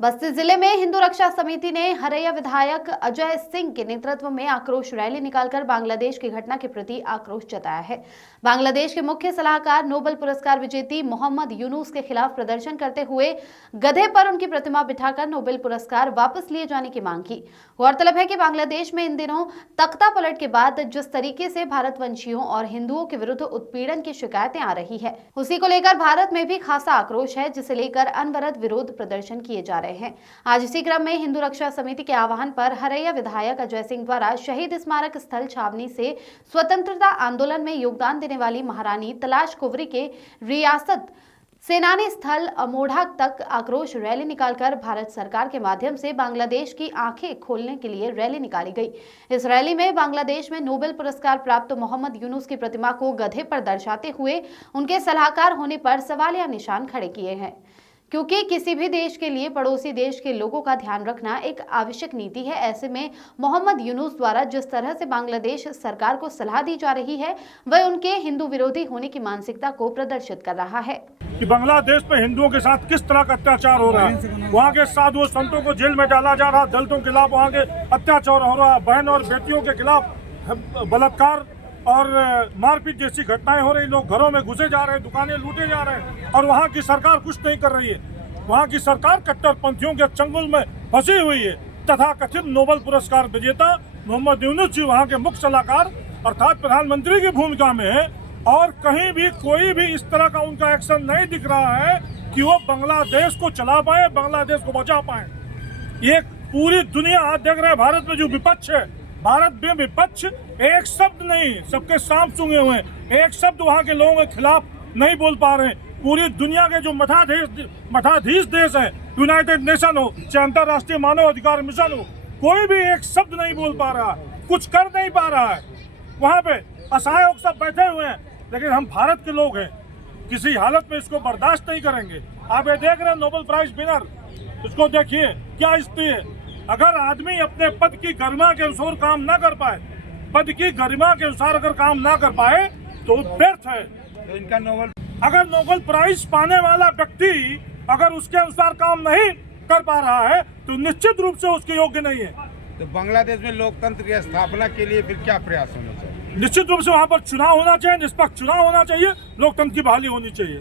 बस्ती जिले में हिंदू रक्षा समिति ने हरैया विधायक अजय सिंह के नेतृत्व में आक्रोश रैली निकालकर बांग्लादेश की घटना के प्रति आक्रोश जताया है। बांग्लादेश के मुख्य सलाहकार नोबेल पुरस्कार विजेती मोहम्मद यूनुस के खिलाफ प्रदर्शन करते हुए गधे पर उनकी प्रतिमा बिठाकर नोबेल पुरस्कार वापस लिए जाने की मांग की। गौरतलब है कि बांग्लादेश में इन दिनों तख्ता पलट के बाद जिस तरीके से भारतवंशियों और हिंदुओं के विरुद्ध उत्पीड़न की शिकायतें आ रही है, उसी को लेकर भारत में भी खासा आक्रोश है, जिसे लेकर अनवरत विरोध प्रदर्शन किए जा रहे हैं। आज इसी क्रम में हिंदू रक्षा समिति के आह्वान पर हरैया विधायक अजय सिंह द्वारा शहीद स्मारक स्थल छावनी से स्वतंत्रता आंदोलन में योगदान देने वाली महारानी तलाश कुंवरी के रियासत सेनानी स्थल अमोढ़ा तक आक्रोश रैली निकालकर भारत सरकार के माध्यम से बांग्लादेश की आंखें खोलने के लिए रैली निकाली गई। इस रैली में बांग्लादेश में नोबेल पुरस्कार प्राप्त मोहम्मद यूनुस की प्रतिमा को गधे पर दर्शाते हुए उनके सलाहकार होने पर सवालिया निशान खड़े किए हैं, क्योंकि किसी भी देश के लिए पड़ोसी देश के लोगों का ध्यान रखना एक आवश्यक नीति है। ऐसे में मोहम्मद यूनुस द्वारा जिस तरह से बांग्लादेश सरकार को सलाह दी जा रही है, वह उनके हिंदू विरोधी होने की मानसिकता को प्रदर्शित कर रहा है कि बांग्लादेश में हिंदुओं के साथ किस तरह का अत्याचार हो रहा है। वहाँ के साधु संतों को जेल में डाला जा रहा, दलितों के खिलाफ वहाँ के अत्याचार हो रहा, बहन और बेटियों के खिलाफ बलात्कार और मारपीट जैसी घटनाएं हो रही, लोग घरों में घुसे जा रहे हैं, दुकानें लूटे जा रहे हैं और वहाँ की सरकार कुछ नहीं कर रही है। वहाँ की सरकार कट्टरपंथियों के चंगुल में फंसी हुई है। तथा कथित नोबेल पुरस्कार विजेता मोहम्मद यूनुस जी वहाँ के मुख्य सलाहकार अर्थात प्रधानमंत्री की भूमिका में है और कहीं भी कोई भी इस तरह का उनका एक्शन नहीं दिख रहा है कि वो बांग्लादेश को चला पाए, बांग्लादेश को बचा पाए। ये पूरी दुनिया आज देख रहे हैं, भारत में जो विपक्ष है, भारत में विपक्ष एक शब्द नहीं, सबके सांप सूंघे हुए हैं, एक शब्द वहाँ के लोगों के खिलाफ नहीं बोल पा रहे हैं। पूरी दुनिया के जो मठाधीश देश है, यूनाइटेड नेशन हो चाहे अंतर्राष्ट्रीय मानव अधिकार मिशन हो, कोई भी एक शब्द नहीं बोल पा रहा है, कुछ कर नहीं पा रहा है। वहाँ पे असहाय लोग सब बैठे हुए हैं, लेकिन हम भारत के लोग हैं, किसी हालत में इसको बर्दाश्त नहीं करेंगे। आप ये देख रहे हैं नोबेल प्राइज विनर, इसको देखिए क्या स्थिति है। अगर आदमी अपने पद की गरिमा के अनुसार काम ना कर पाए, पद की गरिमा के अनुसार अगर काम ना कर पाए तो व्यर्थ है। तो इनका नोबेल अगर नोबेल प्राइज पाने वाला व्यक्ति अगर उसके अनुसार काम नहीं कर पा रहा है तो निश्चित रूप से उसके योग्य नहीं है। तो बांग्लादेश में लोकतंत्र की स्थापना के लिए फिर क्या प्रयास होना चाहिए? निश्चित रूप से वहाँ पर चुनाव होना चाहिए, निष्पक्ष चुनाव होना चाहिए, लोकतंत्र की बहाली होनी चाहिए।